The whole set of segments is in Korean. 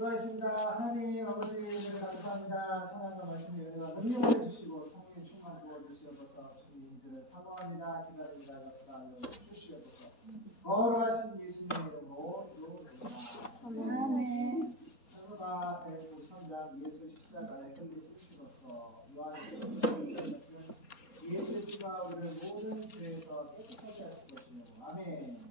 수고하셨습니다. 하나님 아버지 은혜를 감사합니다. 찬양과 말씀의 은혜와 능력을 주시고 성령의 충만 부어주시옵소서. 주님 이제는 사모합니다. 기다립니다. 역사하여 주시옵소서. 거룩하신 예수님의 이름으로 기도드립니다. 아멘. 사도가 193장 예수 십자가에 흘리심으로써 요한의 말씀 예수의 피가 우리를 모든 죄에서 깨끗하게 하실 것이요. 아멘.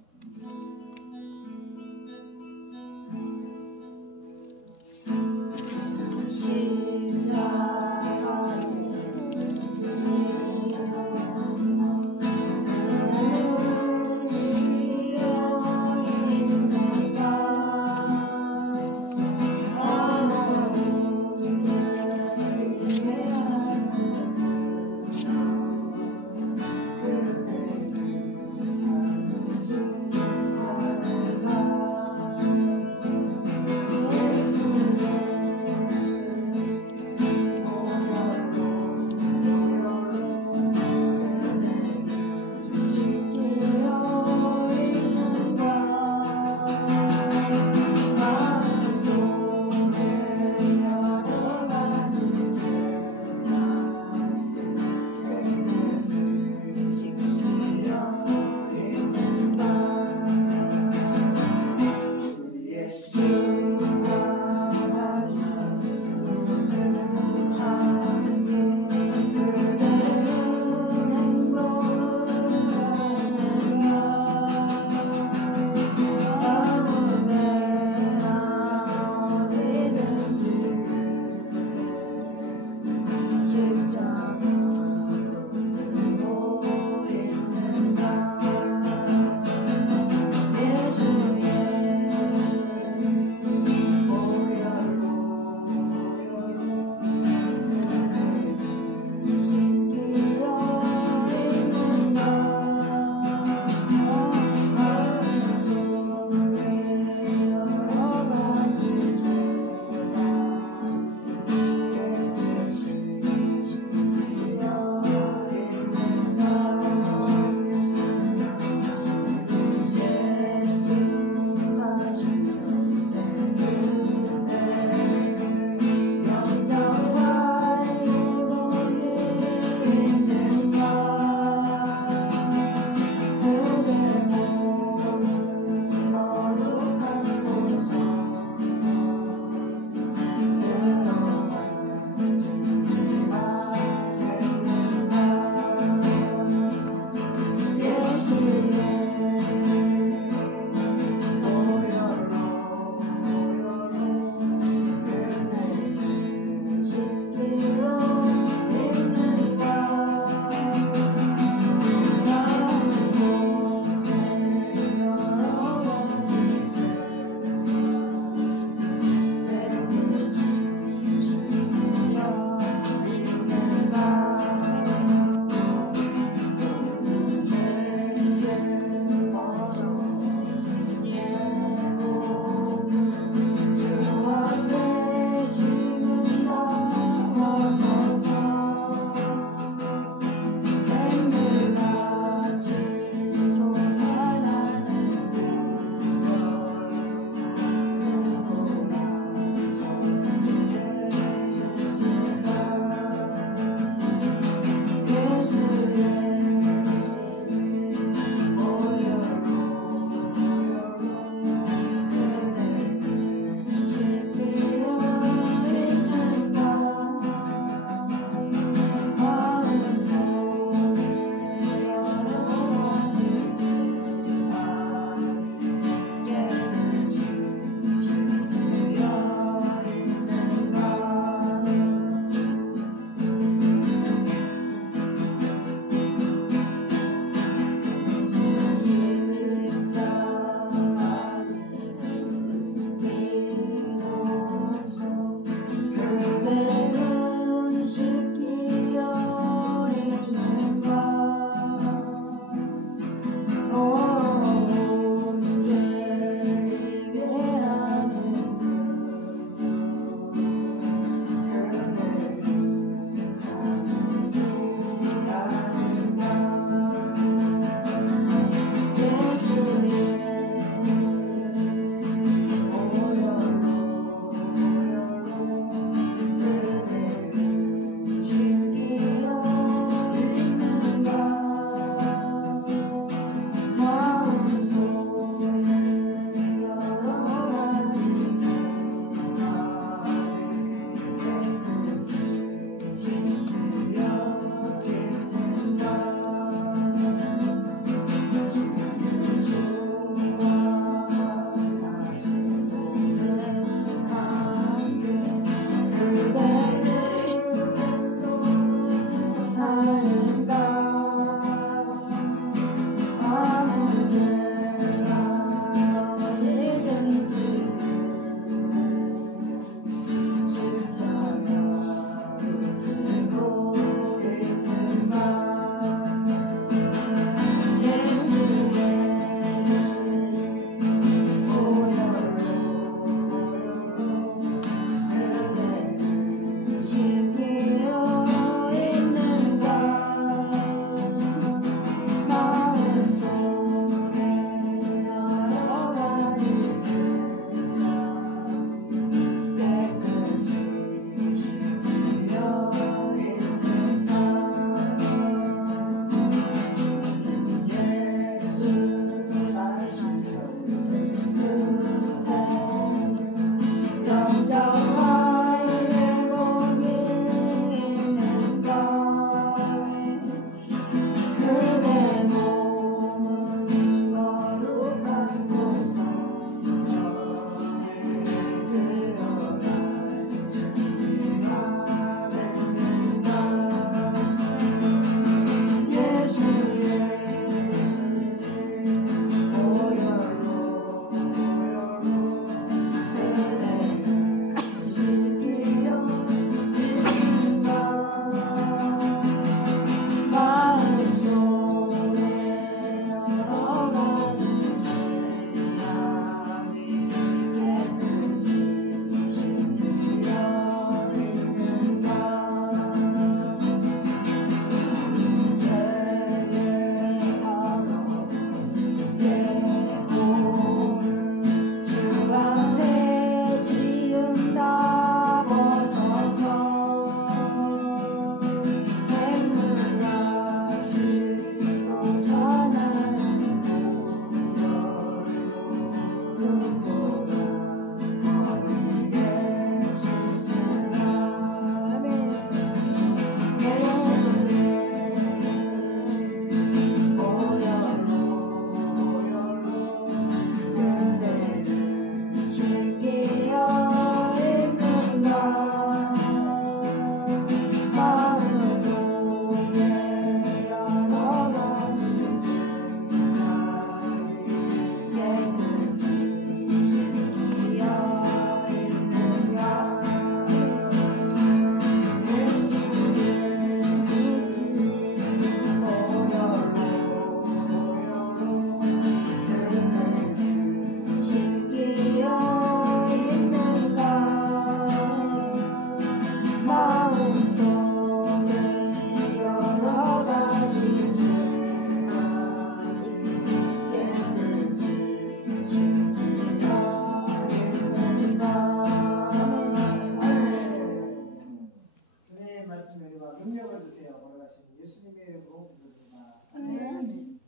올려주세요. 걸어가시는 예수님의 이름으로 기도드립니다. 아멘.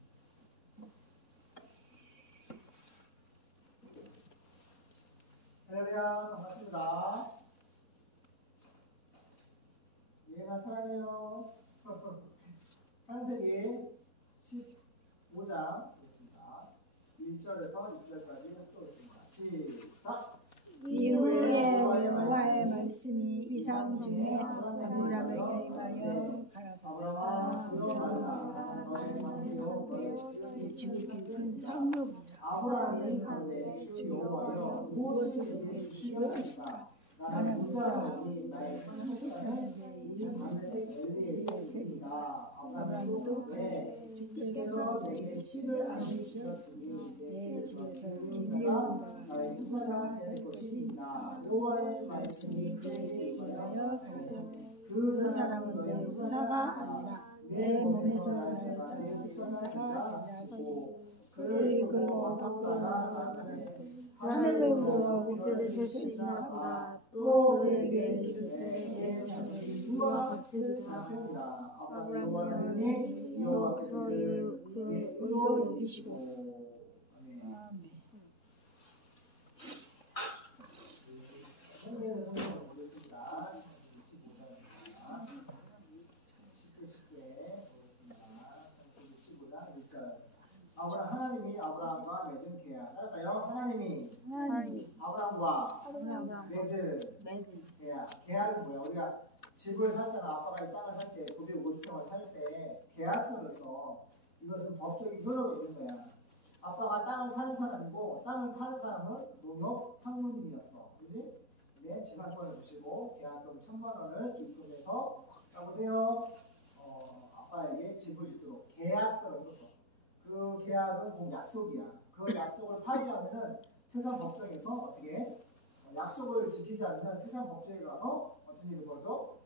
할렐루야, 반갑습니다. 예나 사랑해요. 창세기 15장 보겠습니다. 1절에서 6절까지 합독했습니다. 시작! 이후에 여호와의 말씀이 이상 중에 아브라함에게 임하여 아브라함아, 두려워하라. 너의 만기요 너의 내 집을 주의 깊은 성읍이라. 아브라함이 가로되 주 여호와여 무엇을 내게 주시려니까 나는 부자하니 나의 상속자는 이 반색 엘리에셀이다. 아브라함이 또 그래 주께서 내게 씨를 안히 주셨으니 내 집에서 기름자가 나의 후사가 될 것이니까 여호와의 말씀이 그에게 임하여 가로되 그 사람은 내 후사가 아니라 내 몸에서 나를 자는 후사가 되라 하시고 그를 이끌고 밖으로 나가가니 하늘로부터 우편에서 쏘시나보다 또 그에게 이르시되 내 자손이 그와 같이 되라. 아브라함이 여호와께서 이를 그의 의로 여기시고 아멘. 성경의 성경을 보겠습니다. 25장입니다. 쉽게 보겠습니다. 15장 1절. 하나님이 아브라함과 맺은 계약. 따를까요? 하나님이 아브라함과 맺은 계약. 계약은 뭐야? 우리가 집을 샀잖아. 아빠가 이 땅을 살 때, 950평을 살 때 계약서를 써. 이것은 법적인 효력이 있는 거야. 아빠가 땅을 사는 사람이고 땅을 파는 사람은 농협 상무님이었어. 그지? 네, 지상권을 주시고 계약금 1,000만 원을 입금해서 보세요. 아빠에게 집을 짓도록 계약서를 썼어. 그 계약은 꼭 약속이야. 그 약속을 파기하면은 세상 법정에서 어떻게 약속을 지키지 않으면 세상 법정에 가서 어떤 일이 벌어져?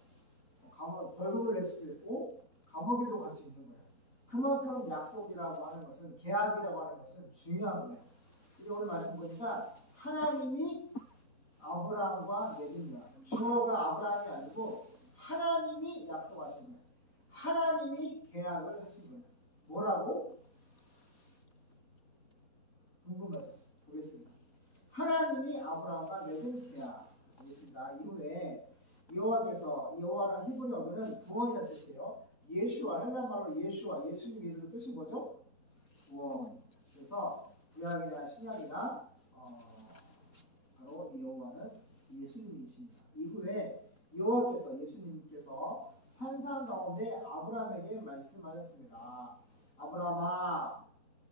벌금을 낼 수도 있고 감옥에도 갈 수 있는 거야. 그만큼 약속이라고 하는 것은 계약이라고 하는 것은 중요한 거야. 그리고 오늘 말씀 보니까 하나님이 아브라함과 맺은 거야. 주어가 아브라함이 아니고 하나님이 약속하신 거야. 하나님이 계약을 하신 거야. 뭐라고? 궁금해서 보겠습니다. 하나님이 아브라함과 맺은 계약 보겠습니다. 이후에 여호와라는 히브리어는 구원이라는 뜻이에요. 예수와 헬라말로 예수와 예수님 이름의 뜻이 뭐죠? 구원. 그래서 구약이나 신약이나 바로 여호와는 예수님이십니다. 이후에 여호와께서 예수님께서 환상 가운데 아브라함에게 말씀하셨습니다. 아브라함아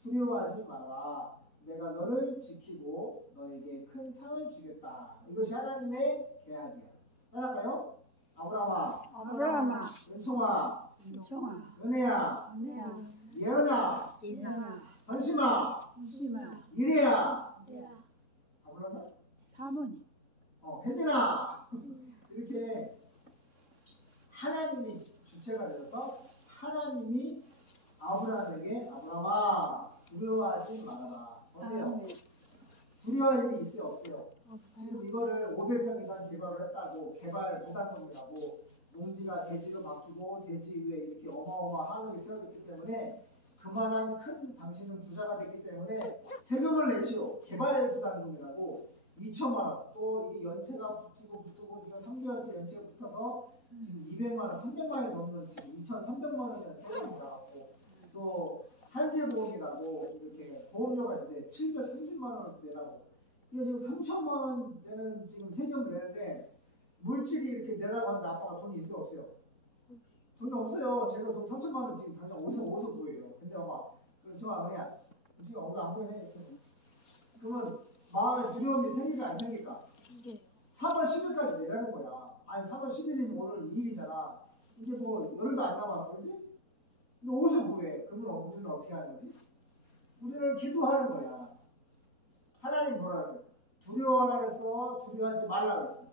두려워하지 마라. 내가 너를 지키고 너에게 큰 상을 주겠다. 이것이 하나님의 계약이야. 따라갈까요? 아브라함아, 은총아, 은혜야, 예언아, 전심아, 이래야, 아브라함, 사모님. 혜진아. 이렇게 하나님이 주체가 되어서 하나님이 아브라함에게 아브라함아 두려워하지 말아라. 보세요. 두려워할 일이 있어요, 없어요? 지금 이거를 500평 이상 개발을 했다고 개발 부담금이라고 농지가 대지로 바뀌고 대지 위에 이렇게 어마어마한 한옥이 세워졌기 때문에 그만한 큰 당신은 부자가 됐기 때문에 세금을 내시오. 개발 부담금이라고 2천만 원. 또 이 연체가 붙고 지금 3개월째 연체가 붙어서 지금 200만 원, 300만 원이 넘는 지금 2,300만 원이라는 세금이 나왔고 또 산재보험이라고 이렇게 보험료가 있는데 730만 원 내라고. 그래서 지금 3천만 원 되는 지금 세금을 내는데 물질이 이렇게 내라고 하는데 아빠가 돈이 있어요, 없어요? 돈이 없어요. 제가 돈 3천만 원 지금 당장 어디서 구해요. 근데 엄마, 그렇지만 그냥 지금 엄마 안 보이네. 그러면 마음에 두려움이 생길까 안 생길까? 3월 10일까지 내라는 거야. 아니 3월 10일이면 오늘 2일이잖아. 이제 뭐 열흘도 안 남았어, 그렇지? 근데 어디서 구해? 그러면 우리는 어떻게 하는 거지? 우리는 기도하는 거야. 하나님 뭐라 그랬어요? 두려워하라 그랬어? 두려워하지 말라 그랬어?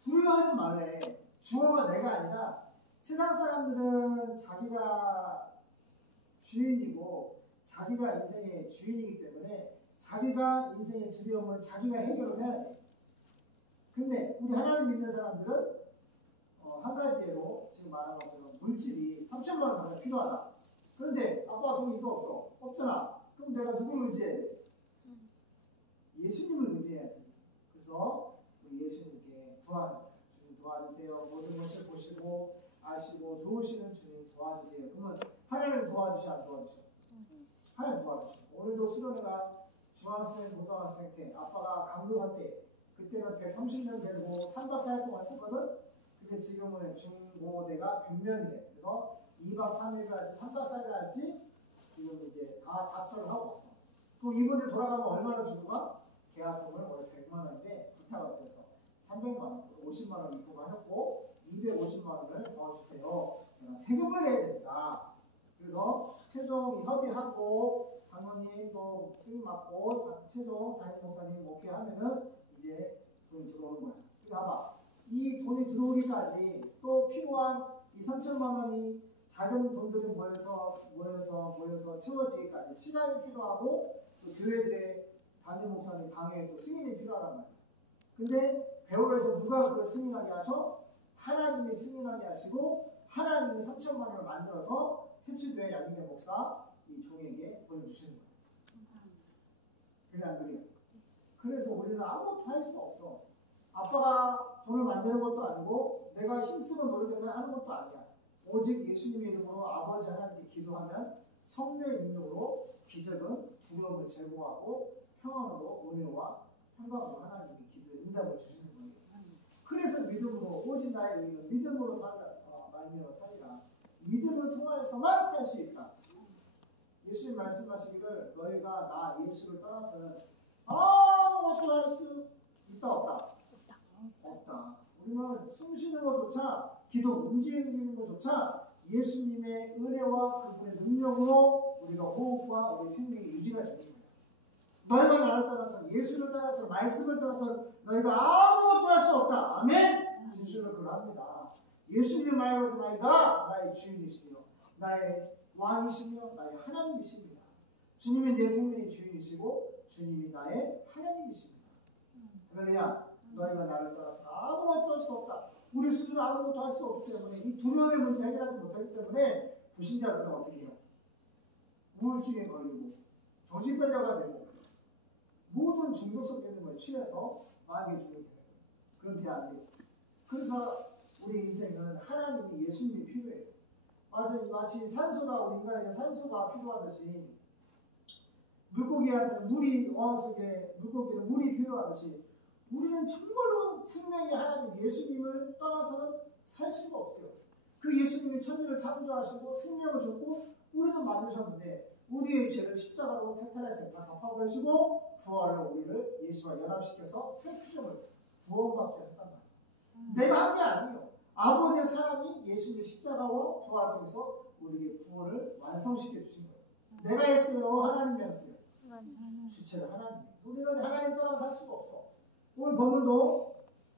두려워하지 말래. 주어가 내가 아니라 세상 사람들은 자기가 주인이고 자기가 인생의 주인이기 때문에 자기가 인생의 두려움을 자기가 해결을 해야 돼. 근데 우리 하나님 믿는 사람들은 한 가지 예로 지금 말한 것처럼 물질이 3천만 원 가장 필요하다. 그런데 아빠가 돈 있어 없어? 없잖아. 그럼 내가 누구를 의지해야 돼? 예수님을 의지해야지. 그래서 우리 예수님께 구하는 거예요. 주님 도와주세요. 모든 것을 보시고 아시고 도우시는 주님 도와주세요. 그러면 하나님 도와주셔 안 도와주셔? 하나님 도와주셔. 오늘도 수련회가 중학생, 고등학생 때 아빠가 강도사 때 그때는 130명 되고 3박 4일 동안 했었거든. 근데 지금은 중고대가 100명이래. 그래서 2박 3일을 할지 3박 4일을 할지 지금 이제 다 답사를 하고 왔어. 또 이분들 돌아가면 얼마나 주고 가? 계약금을 원래 100만 원인데 부탁을 드려서 300만 원, 50만 원 입금하셨고 250만 원을 넣어주세요. 제가 세금을 내야 됩니다. 그래서 최종 협의하고 장로님 또 스님 맡고 최종 담임 목사님 목회하면은 이제 돈이 들어오는 거야. 그러니까 봐봐. 이 돈이 들어오기까지 또 필요한 이 3천만 원이 작은 돈들이 모여서 채워지기까지 시간이 필요하고 또 교회들의 담임 목사님 당회에 또 승인이 필요하단 말이야. 근데 배우에서 누가 그걸 승인하게 하셔? 하나님이 승인하게 하시고 하나님이 3천만 원을 만들어서 태초교회 양림의 목사 이 종에게 보여주시는 거야. 그래 안 그래요? 그래서 우리는 아무것도 할 수 없어. 아빠가 돈을 만드는 것도 아니고 내가 힘쓰고 노력해서 하는 것도 아니야. 오직 예수님의 이름으로 아버지 하나님께 기도하면 성령의 능력으로 기적은 두려움을 제거하고 평안으로 은혜와 평강으로 하나님이 기도에 응답을 주시는 거예요. 그래서 믿음으로 오직 나의 의는 믿음으로 말미암아 살리라. 믿음을 통하여서만 살 수 있다. 예수님 말씀하시기를 너희가 나 예수를 떠나서는 아무것도 할 수 있다 없다? 없다. 우리는 숨 쉬는 것조차 기도 움직이는 것조차 예수님의 은혜와 그분의 능력으로 우리가 호흡과 우리 생명이 유지가 되는 거예요. 너희가 나를 떠나서 예수를 떠나서 말씀을 떠나서 너희가 아무것도 할 수 없다. 아멘. 진실로 그러합니다. 예수님 말고도 나의 주인이시며 나의 왕이시며 나의 하나님이십니다. 주님이 내 생명의 주인이시고 주님이 나의 하나님이십니다. 할렐루야. 너희가 나를 떠나서 아무것도 할 수 없다. 우리 스스로 아무것도 할 수 없기 때문에 이 두려움의 문제 해결하지 못하기 때문에 불신자들은 어떻게 해요? 우울증에 걸리고 정신병자가 되고 모든 중독성 되는 걸 취해서 마귀에 죽게 돼요. 그런데 안 돼요. 그래서 우리 인생은 하나님이 예수님이 필요해요. 마치 산소가 우리 인간에게 산소가 필요하듯이 물고기한테는 물이 어항 속에 물고기는 물이 필요하듯이 우리는 정말로 생명의 하나님 예수님을 떠나서는 살 수가 없어요. 그 예수님이 천지를 창조하시고 생명을 줬고 우리도 만드셨는데 우리의 죄를 십자가로 태탈해서 다 갚아버리시고 부활로 우리를 예수와 연합시켜서 새 피조물 구원받게 하셨단 말이에요. 내가 한 게 아니에요. 아버지의 사랑이 예수님의 십자가와 부활을 통해서 우리에게 구원을 완성시켜 주신 거예요. 내가 했어요? 하나님이 했어요? 주체가 하나님. 우리는 하나님 떠나서 살 수가 없어. 오늘 본문도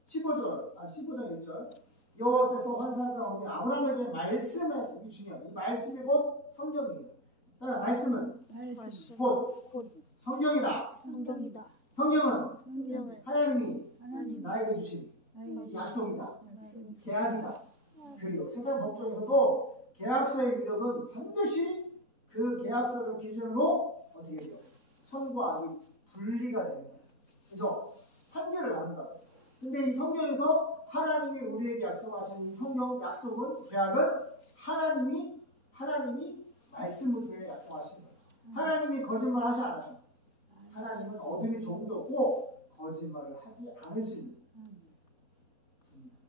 15장 1절 여호와께서 환상 가운데 아브라함에게 말씀하셨어요. 이 중요한 이 말씀이 곧 성경이에요. 따라 말씀은 곧 성경이다. 성경은 하나님이 나에게 주신 약속이다. 계약이다. 그리고 세상 법정에서도 계약서의 위력은 반드시 그 계약서를 기준으로 어떻게 해요? 선과 악이 분리가 되는 거예요. 그래서 판결을 받는다. 근데 이 성경에서 하나님이 우리에게 약속하신 이 성경 약속은 계약은 하나님이 말씀을 통해 약속하신 거예요. 하나님이 거짓말 하지 않으셔. 하나님은 어둠이 조금도 없고 거짓말을 하지 않으십니다.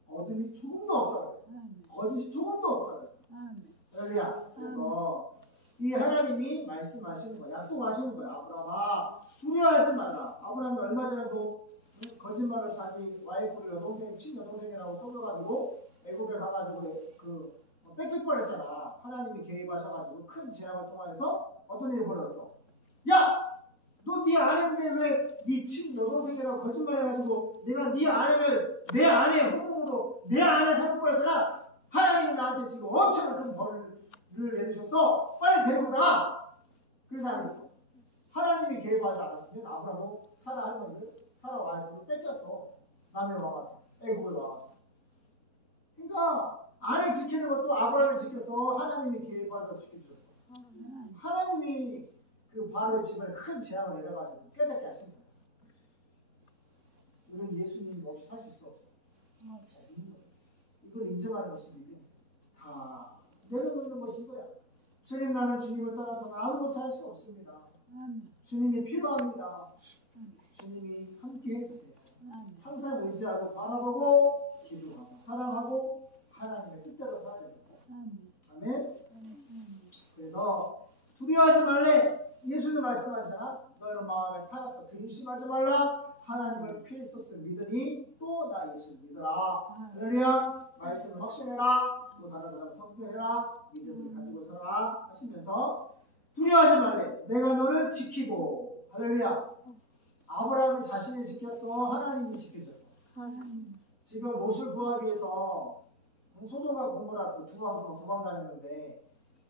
어둠이 조금도 없다고 했어요. 거짓이 조금도 없다고 했어요. 할렐루야. 그래서 이 하나님이 말씀하시는 거야. 약속하시는 거야. 아브라함아 두려워하지 마라. 아브라함이 얼마 전에도 거짓말을 자기 와이프를 여동생, 친여동생이라고 속여가지고 애국에 가가지고 뺏길 뻔했잖아. 하나님이 개입하셔가지고 큰 재앙을 통하여서 어떤 일이 벌어졌어? 야! 너 네 아내인데 왜 네 친여동생이라고 거짓말해가지고 내가 네 아내를 내 아내 후궁으로 내 아내 삼을 뻔했잖아. 하나님이 나한테 지금 엄청난 큰 벌을 내리셨어. 빨리 데리고 가. 그래서 하나님 하나님이 개입하지 않았으면 아브라함은 사라 할머니를 사라 와이프를 뺏겼어. 남의 와가 애국을 와가. 그러니까 아내 지키는 것도 아브라함이 지켜서 하나님이 뒤에 빠져서 지켜주셨어. 하나님이 그 바로의 집안에 큰 재앙을 내려가지고 깨닫게 하신 거예요. 우리는 예수님 없이 사실 수 없어. 이걸 인정하는 것이 믿음. 다 내려놓는 것인 거야. 주님, 나는 주님을 떠나서는 아무것도 할 수 없습니다. 주님이 필요합니다. 주님이 함께 해주세요. 항상 의지하고 바라보고 기도하고 사랑하고 하나님의 뜻대로 살아야 됩니다. 아멘. 그래서 두려워하지 말래. 예수는 말씀하시잖아. 너희는 마음에 타였어. 근심하지 말라. 하나님을 피리스토스 믿으니 또 나 예수를 믿어라. 할렐루야. 말씀을 확신해라. 또 다른 사람 성도해라. 믿음을 가지고 살아 하시면서 두려워하지 말래. 내가 너를 지키고. 할렐루야. 아브라함이 자신이 지켰어. 하나님이 지켜줬어. 지금 롯을 구하기 위해서 소돔과 고모라 그 두 왕국 도망다녔는데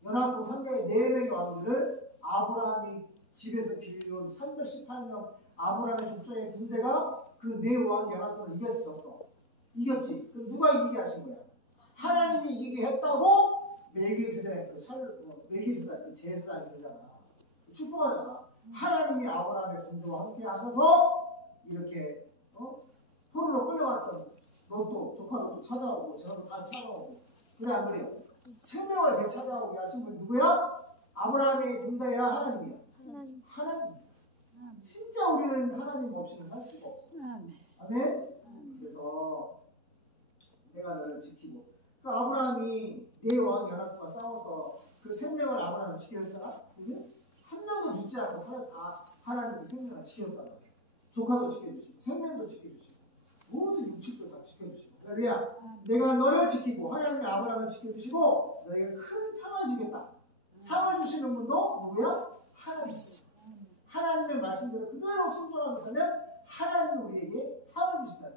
연합국 상대의 4명의 왕들을 아브라함이 집에서 길러온 318명 아브라함의 족장의 군대가 그 4왕 연합국을 이겼었어. 이겼지. 그럼 누가 이기게 하신 거야? 하나님이 이기게 했다고 멜기세덱 멜기세덱 그 제사장이 되잖아. 축복하잖아. 하나님이 아브라함의 군대와 함께 하셔서 이렇게 포로로 끌려갔던 롯도 조카 롯도 찾아오고 저도 다 찾아오고 그래 안 그래요? 3명을 되찾아오게 하신 분 누구야? 아브라함의 군대야 하나님이야. 하나님. 진짜 우리는 하나님 없이는 살 수가 없어. 아멘. 그래서 내가 너를 지키고 그 아브라함이 4왕 연합국과 싸워서 그 3명을 아브라함이 지켜줬잖아. 그지? 한 명도 죽지 않고 다 하나님 그 생명을 지켜줬단 말이야. 조카도 지켜주시고 생명도 지켜주시고 모든 육축도 다 지켜주시고. 할렐루야. 내가 너를 지키고 하나님이 아브라함을 지켜주시고 너에게 큰 상을 주겠다. 상을 주시는 분도 누구야? 하나님. 하나님의 말씀대로 그대로 순종하고 살면 하나님이 우리에게 상을 주신다.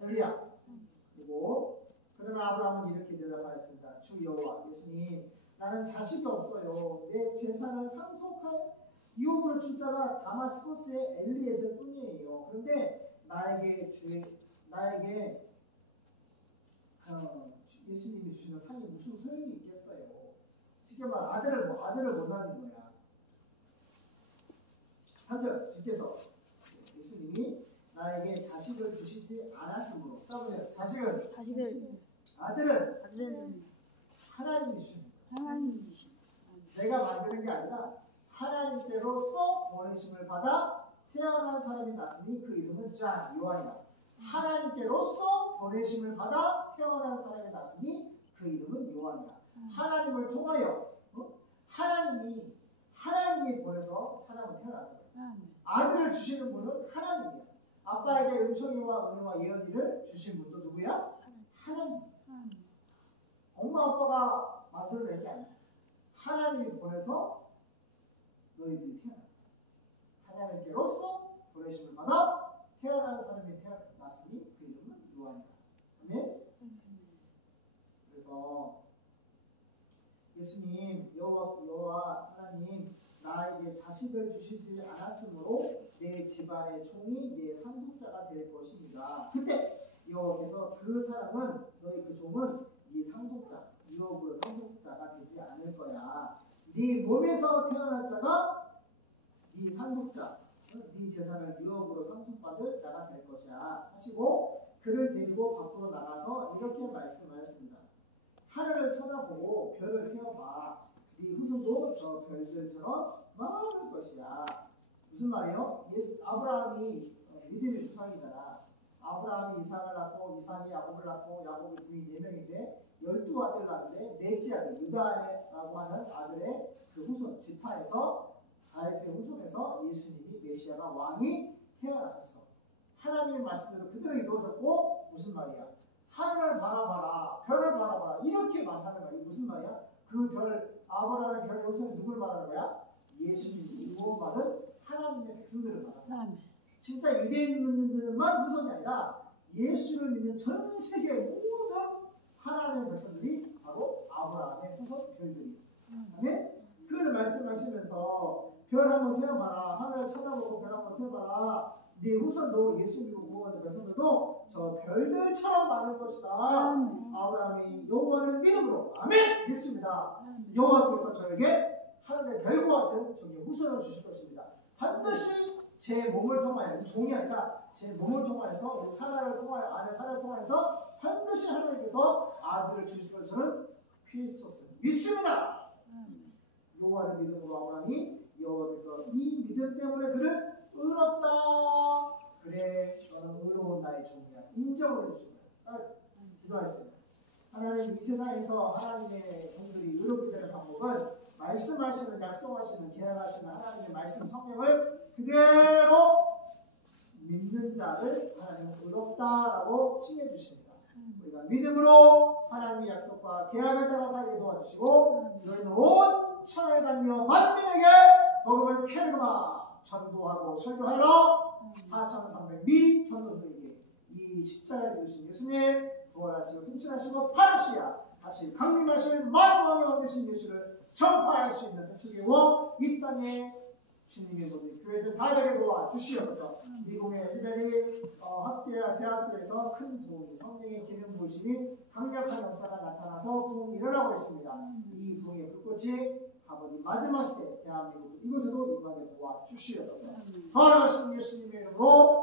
할렐루야. 그리고 그러나 아브라함은 이렇게 대답하였습니다. 주 여호와 예수님, 나는 자식이 없어요. 내 재산을 상속할 유업으로 줄 자가 다마스커스의 엘리에셀 뿐이에요. 그런데 나에게 예수님이 주시는 상이 무슨 소용이 있겠어요? 쉽게 말 아들을 못 낳는 거야. 3절 주께서 예수님이 나에게 자식을 주시지 않았으므로 따보세요. 아들은 하나님이 주시는 거야. 내가 만드는 게 아니라 하나님께로서 보내심을 받아 태어난 사람이 났으니 그 이름은 잔 요한이다. 하나님께로서 보내심을 받아 태어난 사람이 났으니 그 이름은 요한이다. 하나님을 통하여 하나님이 보내서 사람을 태어났다. 아들을 주시는 분은 하나님이야. 아빠에게 은총이와 은혜와 예언이를 주신 분도 누구야? 하나님. 엄마 아빠가 만들어낸 게 아니야. 하나님이 보내서 너희들이 태어났다. 하나님께로서 보내심을 받아 태어난 사람이 태어났으니 그 이름은 요한이다. 아멘? 그래서 예수님 여호와 하나님 나에게 자식을 주시지 않았으므로 내 집안의 총이 내 상속자가 될 것입니다. 그때 여호와께서 그 사람은 너희 그 종은 네 상속자 유업으로 상속자가 되지 않을 거야. 네 몸에서 태어난 자가 네 상속자 네 재산을 유업으로 상속받을 자가 될 것이야 하시고 그를 데리고 밖으로 나가서 이렇게 말씀하였습니다. 하늘을 쳐다보고 별을 세어봐. 네 후손도 저 별들처럼 많을 것이야. 무슨 말이에요? 아브라함이 믿음의 조상이잖아. 아브라함이 이삭을 낳고 이삭이 야곱을 낳고 야곱이 부인 4명인데 12아들을 낳는데 넷째 아들 유다라고 하는 아들의 그 후손 지파에서 다윗의 후손에서 예수님이 메시아가 왕이 태어나셨어. 하나님의 말씀대로 그대로 이루어졌고 무슨 말이야? 하늘을 바라봐라, 별을 바라봐라 이렇게 말하는 거야. 무슨 말이야? 그 별, 아브라함의 별의 후손이 누굴 말하는 거야? 예수님이 구원받은 하나님의 백성들을 말하는 거야. 진짜 유대인들만 후손이 아니라 예수를 믿는 전 세계 모든 하나님의 백성들이 바로 아브라함의 후손 별들이에요. 아멘? 그래서 말씀하시면서 별 한번 세어봐라. 하늘을 쳐다보고 별 한번 세어봐라. 네 후손도 예수 믿고 구원받은 백성들도 저 별 별들처럼 많을 것이다. 아멘. 아브라함이 여호와를 믿음으로 아멘 믿습니다. 여호와께서 저에게 하늘의 별과 같은 저에게 후손을 주실 것입니다. 반드시 제 몸을 통하여, 종이 아니라 제 몸을 통하여서, 우리 사라를 통하여, 아내 사라를 통하여서 반드시 하나님께서 아들을 주실 것을 저는 피스토스 믿습니다. 여호와를 믿음으로 아브라함이 여호와께서 이 믿음 때문에 그를 의롭다. 그래 너는 의로운 나의 종이야. 인정을 해주신 거예요. 기도하겠습니다. 하나님, 이 세상에서 하나님의 종들이 의롭게 되는 방법은 말씀하시는, 약속하시는, 계약하시는 하나님의 말씀 성령을 그대로 믿는 자를 하나님은 의롭다라고 칭해주십니다. 우리가 믿음으로 하나님의 약속과 계약을 따라 살게 도와주시고 너희는 온 천하에 다니며 만민에게 복음을 캐르마 전도하고 설교하여 4,300 전도들에게 이 십자가에 죽으신 예수님 부활하시고 승천하시고 파르시아 다시 강림하실 만왕의 왕 되신 예수를 전파할 수 있는 대축이고 이 땅에 주님의 모든 교회들 다 되게 도와주시옵소서. 미국의 에즈베리 학교와 대학교에서 큰 부흥이, 성령의 기름 부으심이 강력한 역사가 나타나서 부흥이 일어나고 있습니다. 이 부흥의 불꽃이 아버지 마지막 시대 대한민국 이곳에도 임하게 도와주시옵소서. 걸어가신 예수님의 이름으로